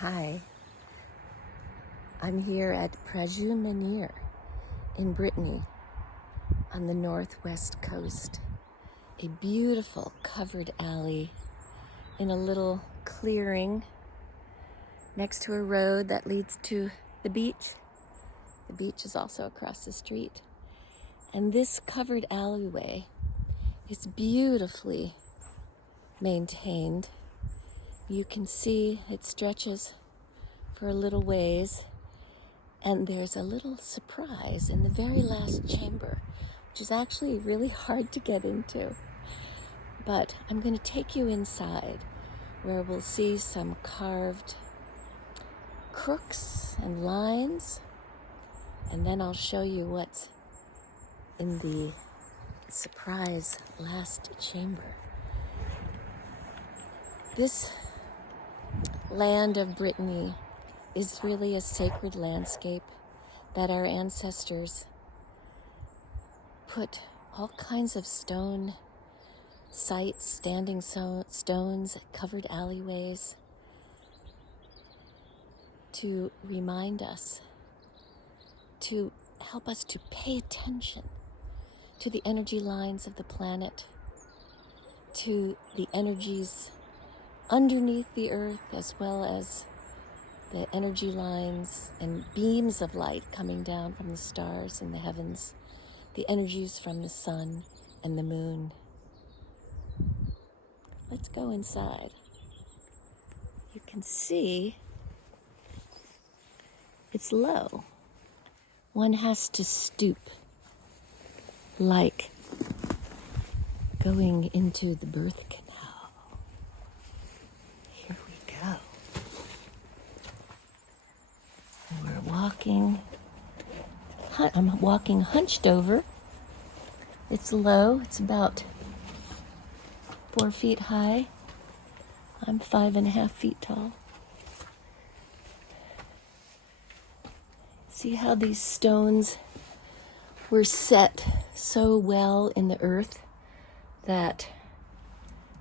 Hi, I'm here at Prajou Menhir in Brittany on the northwest coast. A beautiful covered alley in a little clearing next to a road that leads to the beach. The beach is also across the street. And this covered alleyway is beautifully maintained. You can see it stretches for a little ways, and there's a little surprise in the very last chamber, which is actually really hard to get into. But I'm going to take you inside where we'll see some carved crooks and lines, and then I'll show you what's in the surprise last chamber. This land of Brittany is really a sacred landscape that our ancestors put all kinds of stone sites, standing stones, covered alleyways to remind us, to help us to pay attention to the energy lines of the planet, to the energies underneath the earth, as well as the energy lines and beams of light coming down from the stars in the heavens, the energies from the sun and the moon. Let's go inside. You can see it's low. One has to stoop, like going into the birth canal. Here we go. We're walking. I'm walking hunched over. It's low. It's about 4 feet high. I'm 5.5 feet tall. See how these stones were set so well in the earth that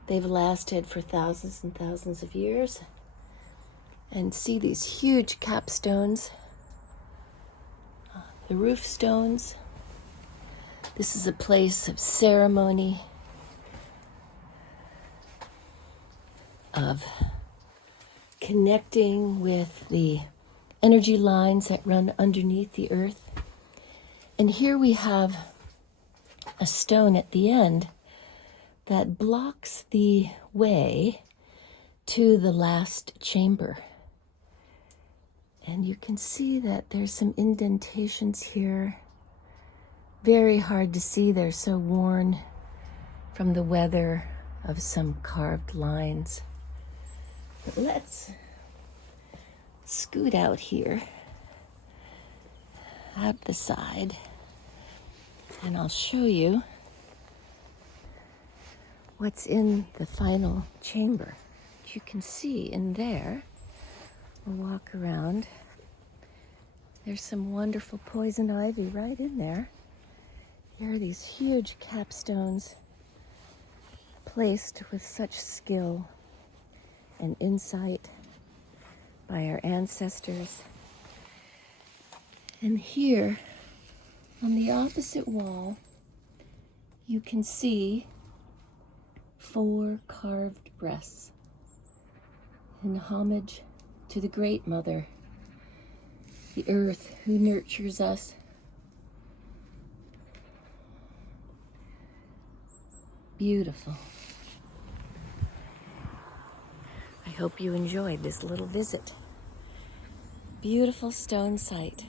they've lasted for thousands and thousands of years. And see these huge capstones, the roof stones. This is a place of ceremony, of connecting with the energy lines that run underneath the earth. And here we have a stone at the end that blocks the way to the last chamber. And you can see that there's some indentations here. Very hard to see. They're so worn from the weather of some carved lines. But let's scoot out here, out the side, and I'll show you what's in the final chamber. You can see in there, we'll walk around. There's some wonderful poison ivy right in there. Here are these huge capstones placed with such skill and insight by our ancestors. And here, on the opposite wall, you can see 4 carved breasts in homage to the Great Mother, the earth who nurtures us. Beautiful. I hope you enjoyed this little visit. Beautiful stone site.